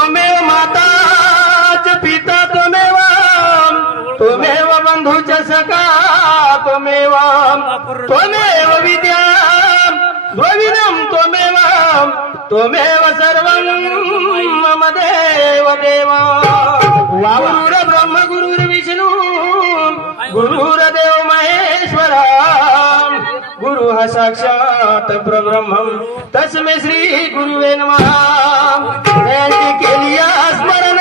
त्वमेव माता च पिता त्वमेव बंधू च सखा त्वमेव विद्या द्रविणं त्वमेव सर्वं मम देव देव गुरुर ब्रह्म गुरुर विष्णु गुरुर्देव महेश्वरा गुरु साक्षात परब्रह्मं तस्मै श्री गुरुवे नमः त्यांची केली स्मरण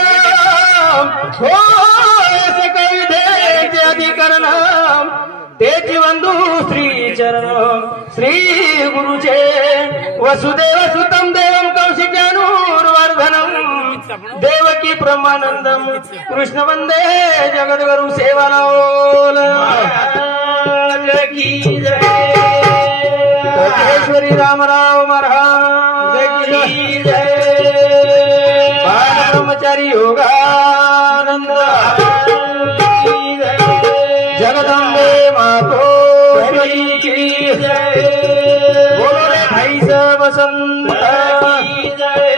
हो कवितेचे अधिकरण तेची वंदू श्री चरण श्री गुरुचे वसुदेव सुतम देवं कौशिकानुवर्धनम देवकी ब्रह्मानंदम कृष्ण वंदे जगद्गुरु सेवालाल की जय कटेश्वरी रामराव महाराज की जय बाल ब्रह्मचारी योगानंद जगदंबे मातो की जय बोलो रे भाई सब बसंत की जय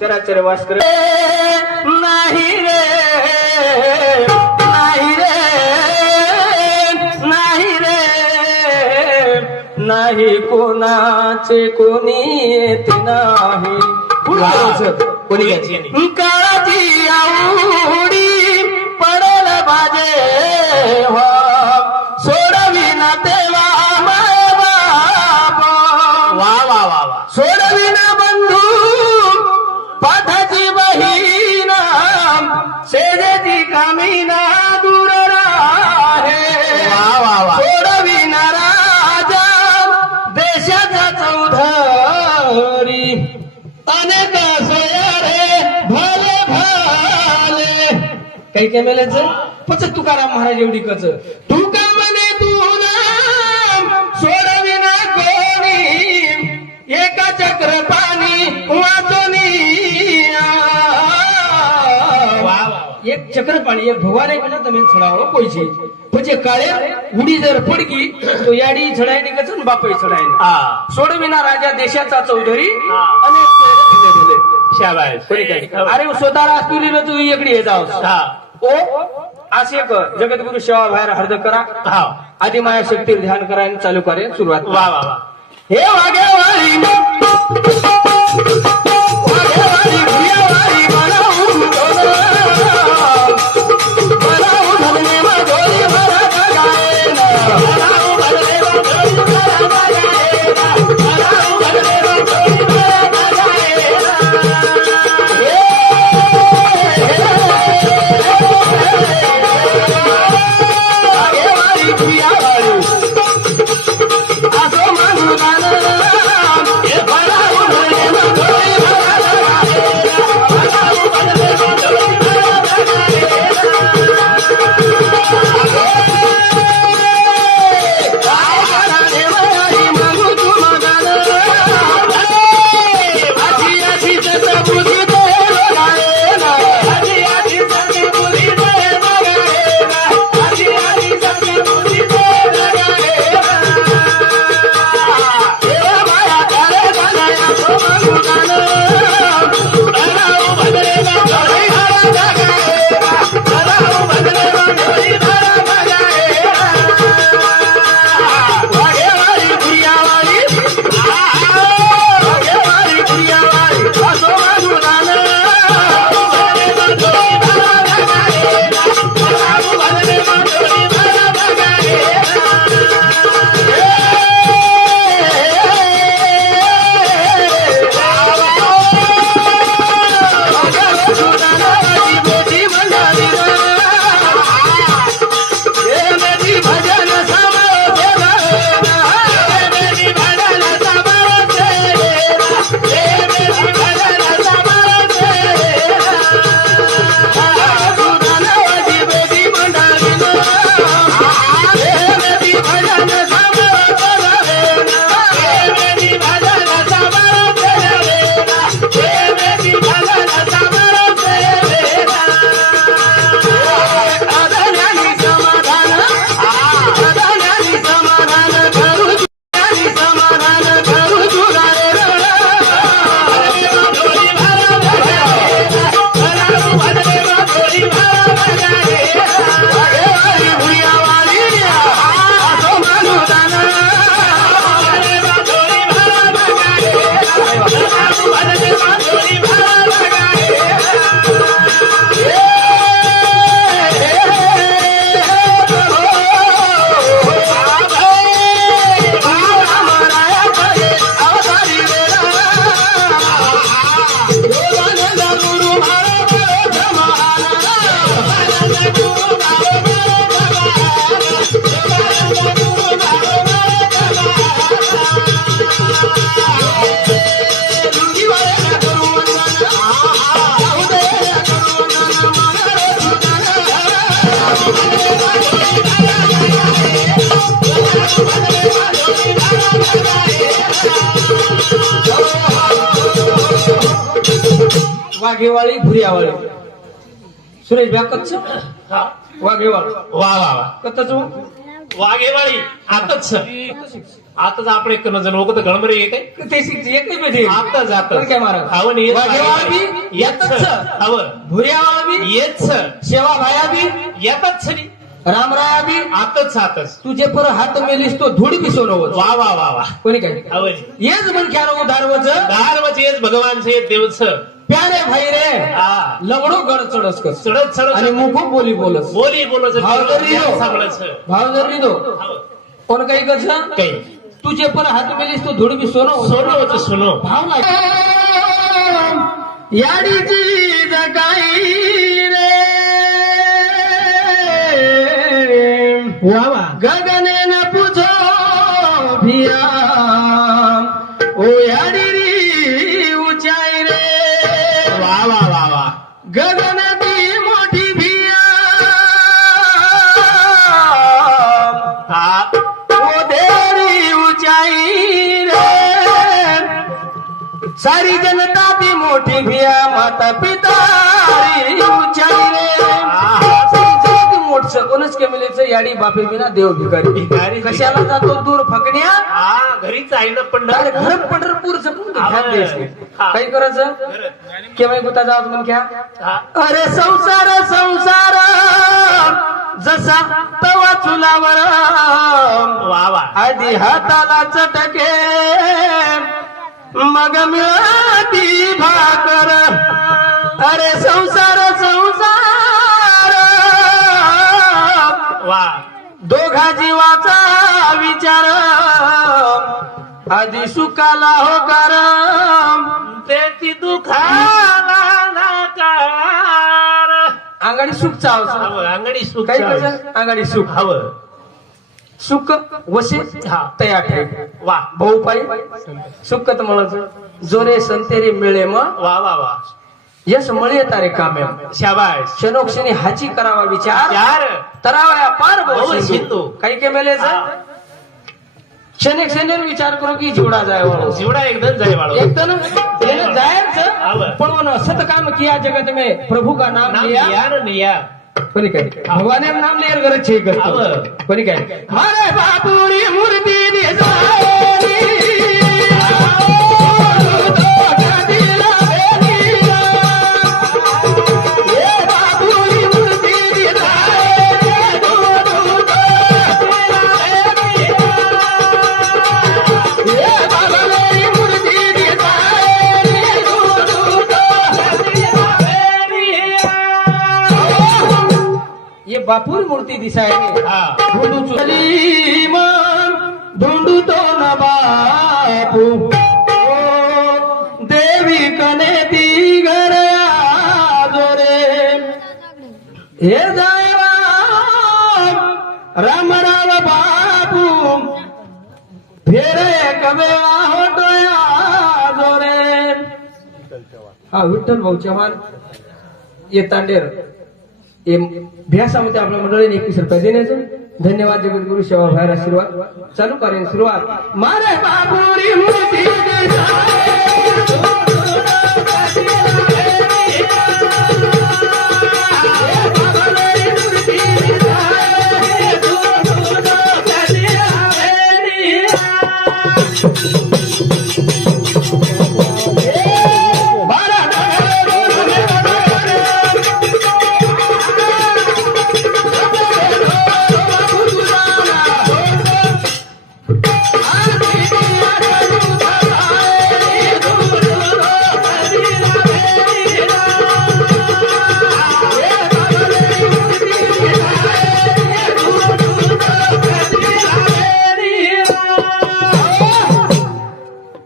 चराचर वास करे नाही रे नाही रे नाही रे नाही कोणाचे कोणी येत नाही कोणी घ्यायची काळाची आवडी पडल बाजे सोडविना तेव्हा माय बाप वा वा वा सोडविना बंधू पाठाची बहीण सेजेची कामिना दूर राहे सोडविना राजा देशाचा चौधरी अनेक सोयारे भले भले काही काय मेलेच पच तुकाराम महाराज एवढी कच तुका म्हणे तू नाम सोडविना कोणी एका चक्र पाणी वाचोनी एक चक्र पाणी एक भगवान आहे तुम्ही छडावं पैसे म्हणजे काळे उडी जर पडकी तो याडी छडायनी कच बापही छडायनी सोडविना राजा देशाचा चौधरी अनेक शाबास अरे स्वतःला असतुरी तू इकडे ये जाव ओ असे जगद्गुरु सेवा बाहेर हर्द करा आधी माया शक्ती ध्यान करा आणि चालू करे सुरुवात वा वा हे वागे वाली वाघेवाळी भुरियावाळी सुरेश भ्या कच्छ हा. वाघेवाळ वा वा वा कच्च वाघेवाळी आताच आताच आपण एक जण होत गणबरे एक आहे ते शिकते एकच भेटे आताच पण काय महाराज हवं नाही वाघेवाळ बी येतच हवं भुरियावाळ बी येच शेवा भाया बी येतच नाही रामराया बी आताच तुझे पर हात मेलीस तो धुडी बी सोनवत वा वा वा वा कोणी काय हवं येच म्हण क्या रो दारवच दारवच येच भगवान से देवच प्यारे भाई रे हा लवडो गड चढस कस चढत आणि चढत मुखू बोली बोलस बोली बोलच भाव जरी दो. सांगलच भाव जर दो कोण काही कस काही तुझे पर हात मेलीस तो धुडी बी सोनव सोनो होत सोनो भाव याडीची जगाई रे वा वा गगने न पूछो भिया ओ याडी ऊंचाई रे वा वा वा वा गगन ती मोठी भिया हा ओ देरी ऊंचाई रे सारी जनता ती मोठी भिया माता पिता ऊंचाई रे मोठस कोणच कमिलेचं याडी बापे बिना देव भिकारी भिकारी. कशाला जातो दूर फकण्या हा घरीच आहे ना अरे पंढर घर पंढरपूरचं कोण हा. ध्यान द्यायचं हा. काही करायचं केव्हा गुता जात म्हण घ्या हा. अरे संसार संसार जसा तवा चुलावर वा वा आधी हाताला चटके मग मिळती भाकर अरे संसार संसार वा दोघा जीवाचा विचार आधी सुखाला होकार त्याची दुखाला नाकार अंगाडी सुखचा अवसर हवं अंगडी सुख काही कसं अंगाडी सुख हवं सुख वसे हा. तयार ठेव वा भाऊ पायी सुखत म्हणायचं जोरे संतेरे मिळे मग वा वा वा यश मळे तारे काम्या शाबाश क्षणोक्षणी हाची करावा विचार यार तरावया पार भाऊ भाऊ सिंधू. काही के मेलेच हा. क्षणे क्षणे विचार करो की जीवडा जाय वाळो जीवडा एकदम जाय वाळो एकदम जायचं आवं. पण वो सत काम किया जगत में प्रभु का नाम नाम लिया लिया न लिया कोणी काय भगवान नाम लिया गरज छे करतो आवं. कोणी काय मारे बापुरी मूर्ती बापूर मूर्ती दिसाय हा ढोंडू चुली मन ढोंडू तो न बापू ओ देवी कने ती घर जोरे हे जाय राम राम बापू फेर एक वेळा होटोया जोरे हा विठ्ठल भाऊ चव्हाण येतांडेर भ्यासामध्ये आपल्या मंडळीने 21 रुपये देण्याचं धन्यवाद जगद्गुरु सेवा भायर आशीर्वाद चालू करेन सुरुवात मारे बापुरी मूर्ती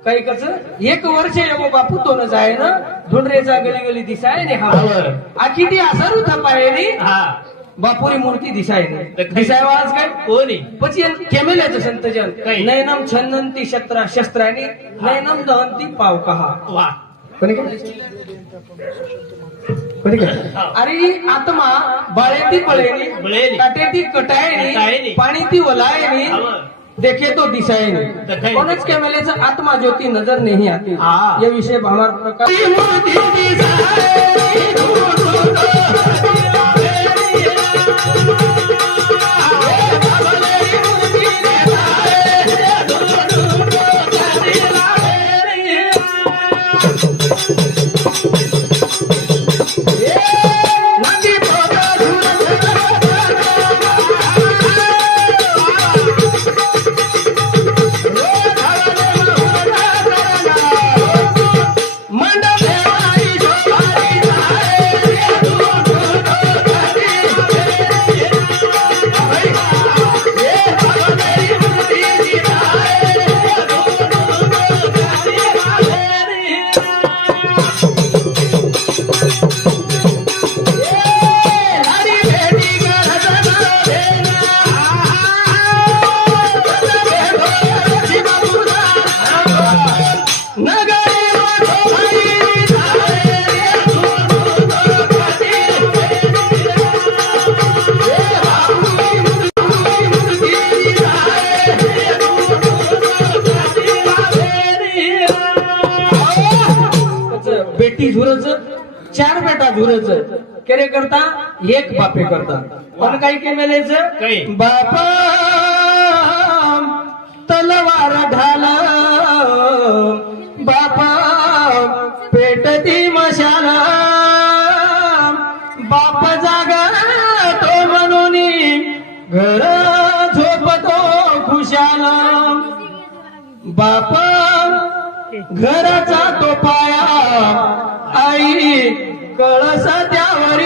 काही कसं एक वर्ष येवो बापू तो न जाय ना धुंडरेचा गली गली दिसाय ने हा आखी ती असर थापाय नी हा बापुरी मूर्ती दिसाय ने दिसाय वाज काय कोणी પછી કેમેલેचं संतजन काही. नयनम छंदंती शस्त्राणी नयनम दहंती पावकहा वा कोणी काय कोणी काय अरे आत्मा बाळेती पळेनी बळेनी. काटेती कटायनी. कटायनी पाणी ती वलायनी हवं. देखे तो दिसाए तर नहीं काही- कोणच के मेलेचं आत्मा ज्योति नजर नहीं आती हाँ। ये विषय भावार प्रकार बेटी झुरच चार बेटा झुरच केरे करता एक बापे करता पण काही के मेलेच काही? बापा तलवार ढाल बापा पेटती मशाल बाप जागा तो म्हणून घर झोपतो खुशाल बाप घराचा तो पाया आई कळस त्यावरी